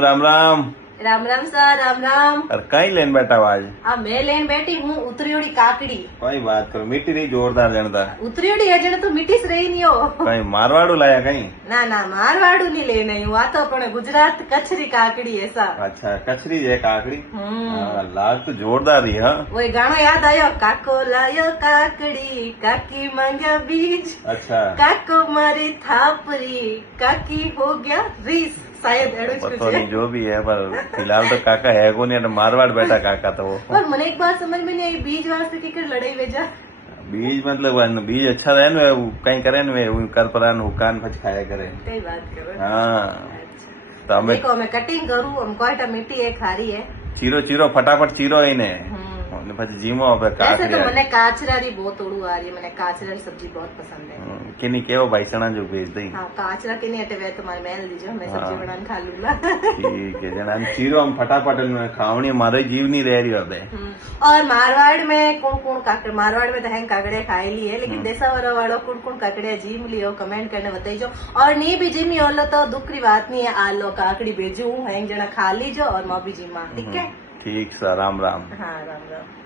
Ram Ram. Ram Ram sir, Ram Ram. और कहीं लेन बैठा हुआ आज? हाँ, मैं लेन बैठी हूँ उतरियोड़ी काकड़ी। कोई बात करो, मीठी रही जोरदार जनता। उतरियोड़ी है जने तो मीठी स रही नहीं हो। कहीं मारवाड़ू लाया कहीं? ना ना, मारवाड़ू नहीं ले नहीं हुआ तो अपने गुजरात कच्छरी काकड़ी ऐसा। अच्छा, कचरी है काकड़ी। लाल तो जोरदार रही है। वही गाना याद आयो, काको लायो काकड़ी काकी मांगा बीज। अच्छा, काको मारी थापरी काकी हो गया रीस। शायद एडो पता कुछ नहीं है। जो भी है, पर फिलहाल तो काका है को नहीं, मारवाड़ बैठा काका तो वो। पर मने एक बात समझ में नहीं आई, बीज वास्ते की कर लड़ाई वेजा। बीज मतलब बीज अच्छा रहे न, कहीं करे न कर परान हुकान फच खाया करे। कई बात करो। हाँ, अच्छा। तो हमें देखो मैं कटिंग करूँ, हमको आटा मीठी है खारी है। चीरो चीरो फटाफट चीरो इने પછી જીમો હવે वैसे तो કાકડી मैंने काचरारी बहुत उड़ू आ रही है, मैंने काचरारी सब्जी बहुत पसंद है। કેની કેવો ભાઈ ચણા જો ભેજ દઈ। हाँ, काचरा के नहीं हटे वे तुम्हारे मैल दीजिए, मैं हाँ। सब्जी बनाने खा लूंगा। ठीक है जना चीरो हम फटाफट खावणी मारो जीव नहीं रह रही होते। और मारवाड़ में कौन कौन काकड़े, मारवाड़ में तो है काकड़े खाई ली है, लेकिन देसावर वालों कौन कौन काकड़े जीम लियो कमेंट करने बताइजो। और नहीं भी जिमी होलो तो दुख की बात नहीं है, आलो काकड़ी भेजू है जना खा लीजो और मैं भी जिमा। ठीक है? ठीक सर, राम राम। हाँ, राम राम।